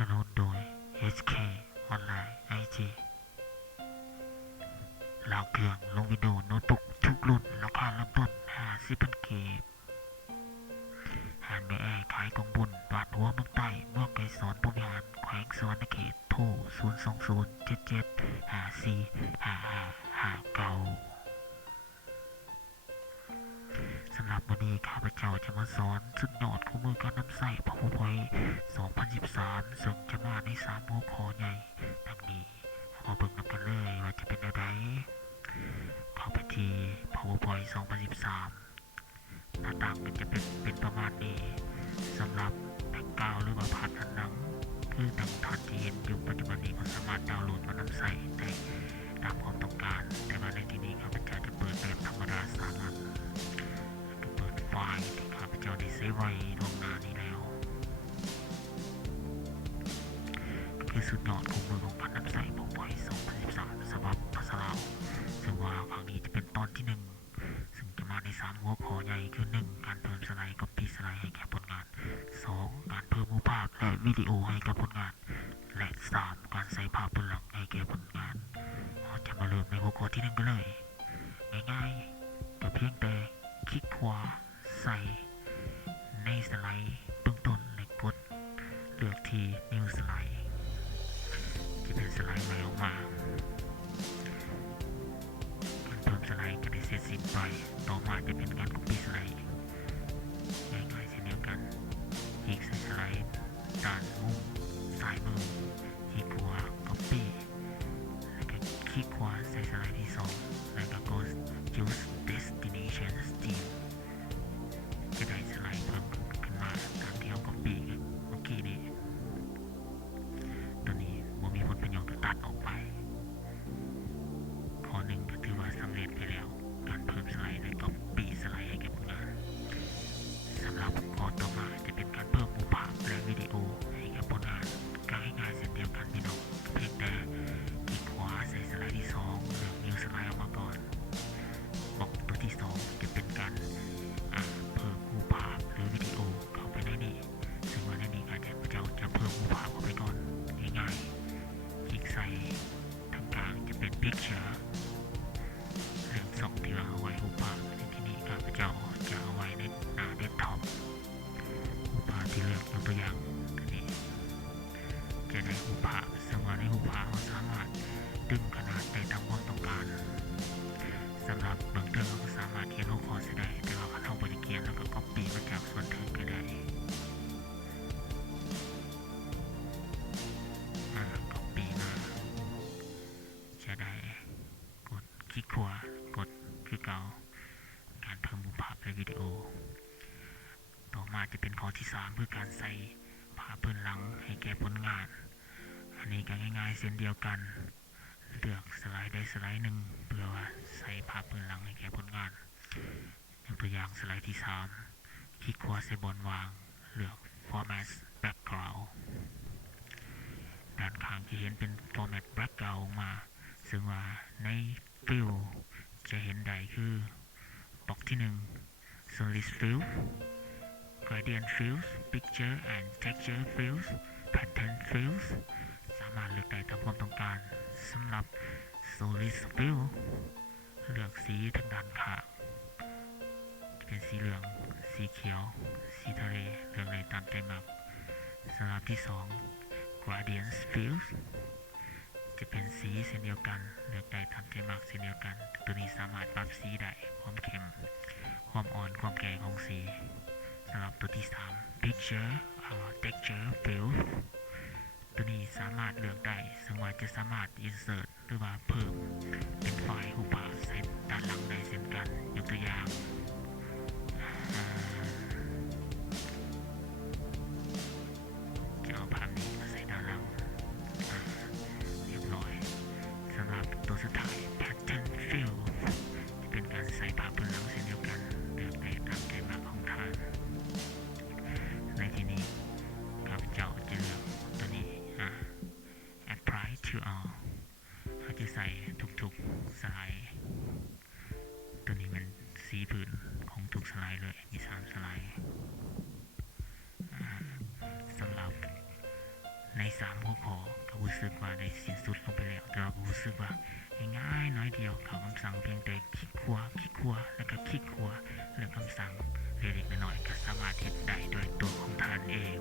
สนุนโดย HK ออนไลน์ IG ลาวเครื่องลงวิดีโอโน้ตบุ๊กทุกรุ่นราคาเริ่มต้น50,000 เก็บหานแม่แอขายของบุญบ้านหัวเมืองใต้เมืองไกรสอนภูมิหารแขวงสวรรณเขตโทร02077545559สำหรับวันนี้ข้าพเจ้าจะมาสอนสุดยอดคู่มือการนำใส่ PowerPoint 2013 ซึ่งจะมาใน3หัวข้อใหญ่ดังนี้มาเบิ่งนำกันเลยว่าจะเป็นอะไรเข้าไปที่ PowerPoint 2013 หน้าต่างมันจะเป็นประมาณนี้สำหรับแบ็คกราวด์หรือว่าผนังหนังคือทางท่านที่เห็นอยู่ปัจจุบันนี้ก็สามารถดาวน์โหลดมานำใส่ได้ตามความต้องการแต่ว่าในที่นี้ข้าพเจ้าจะเปิดแบบธรรมดาสามัญก็เปิดไฟล์ที่ข้าพเจ้าได้เซฟไว้ล่วงหน้านี้แล้วก็คือสุดยอดของมือของการนำใส่ PowerPoint 2013 ฉบับภาษาลาวซึ่งว่าครั้งนี้จะเป็นตอนที่1ซึ่งจะมาใน3หัวข้อใหญ่คือ 1. การเพิ่มสไลด์ Copy สไลด์ให้แก่ผลงาน 2. การเพิ่มรูปภาพและวิดีโอให้กับผลงานและ 3. การใส่ภาพบนหลังให้แก่ผลงานเราจะมาเริ่มในหัวข้อที่1กันเลยง่ายๆก็เพียงแต่คลิกขวาใส่ในสไลด์เบื้องต้นและกดเลือกที่ New Slide จะเป็นสไลด์ใหม่ออกมาการเพิ่มสไลด์ก็ได้เสร็จสิ้นไปต่อมาจะเป็นการ Copy สไลด์ง่ายๆเช่นเดียวกันคลิกใส่สไลด์ด้านมุมซ้ายมือคลิกขวา Copy แล้วก็คลิกขวาใส่สไลด์ที่2แล้วก็กด Use Destination Stream จะได้สไลด์เพิ่มขึ้นมาตามที่เรา Copy เมื่อกี้นี้ตัวนี้บ่มีผลประโยชน์ก็ตัดออกไปข้อ1ก็ถือว่าสำเร็จไปแล้วการเพิ่มสไลด์และ Copy สไลด์ให้แก่ผลงานสำหรับข้อต่อมาจะเป็นการเพิ่มรูปภาพและวิดีโอให้กับผลงานก็ง่ายๆเช่นเดียวกันพี่น้องเพียงแต่คลิกขวาใส่สไลด์ที่2เลือก New Slide ออกมาก่อนบล็อกตัวที่2จะเป็นการเพิ่มรูปภาพหรือวิดีโอเข้าไปในนี้ซึ่งว่าในนี้อาจจะเพิ่มรูปภาพเข้าไปก่อนง่ายๆคลิกใส่ทางกลางจะเป็น Picture เลือก2ที่ว่าเอาไว้รูปภาพในที่นี้ข้าพเจ้าจะเอาไว้ในหน้าเดสก์ท็อปรูปภาพที่เลือกยกตัวอย่างนี้จะได้รูปภาพซึ่งว่าในรูปภาพเราสามารถดึงขนาดได้ตามความต้องการสำหรับเบื้องต้นเราก็สามารถเขียนหัวข้อได้แต่ว่าเราไปเขียนแล้วก็ Copy มาจากส่วนถึงก็ได้Copy มาจะได้กดคลิกขวากดคือเก่าการเพิ่มรูปภาพและวิดีโอต่อมาจะเป็นข้อที่3เพื่อการใส่ภาพพื้นหลังให้แก่ผลงานอันนี้ก็ง่ายๆเช่นเดียวกันเลือกสไลด์ได้สไลด์หนึ่งเพื่อว่าใส่ภาพพื้นหลังให้แก่ผลงานยกตัวอย่างสไลด์ที่3คลิกขวาใส่บนวางเลือก Format Background ด้านข้างจะเห็นเป็น Format Background มาซึ่งว่าในฟิลจะเห็นได้คือบล็อกที่1 Solid Fill Gradient Fills Picture and Texture Fills Pattern Fills สามารถเลือกได้ตามความต้องการสำหรับ Solid Fill เลือกสีทางด้านข้างเป็นสีเหลืองสีเขียวสีทะเลเลือกได้ตามใจมักสำหรับที่2 Gradient Fills จะเป็นสีเช่นเดียวกันเลือกได้ตามใจมักเช่นเดียวกันตัวนี้สามารถปรับสีได้ความเข้มความอ่อนความแก่ของสีสำหรับตัวที่3 Picture Texture Fill ตัวนี้สามารถเลือกได้ซึ่งว่าจะสามารถ Insert หรือว่าเพิ่มเป็นไฟล์รูปภาพใส่ด้านหลังได้เช่นกันยกตัวอย่างจะเอาภาพนี้มาใส่ด้านหลังเรียบร้อยสำหรับตัวสุดท้าย Pattern Fill จะเป็นการใส่ภาพบนหลังเช่นเดียวกันเลือกได้ตามใจมักของท่านในที่นี้ข้าพเจ้าจะเลือกตัวนี้Apply to all เขาจะใส่ทุกๆสไลด์ตัวนี้มันสีพื้นของทุกสไลด์เลยมี3สไลด์สำหรับ ใน3หัวข้อก็รู้สึกว่าได้สิ้นสุดลงไปแล้วแต่ว่าก็รู้สึกว่าง่ายๆน้อยเดียวเขาคำสั่งเพียงแต่คลิกขวาแล้วก็คลิกขวาแล้วคำสั่งเล็กๆน้อยๆก็สามารถเฮ็ดได้ด้วยตัวของท่านเอง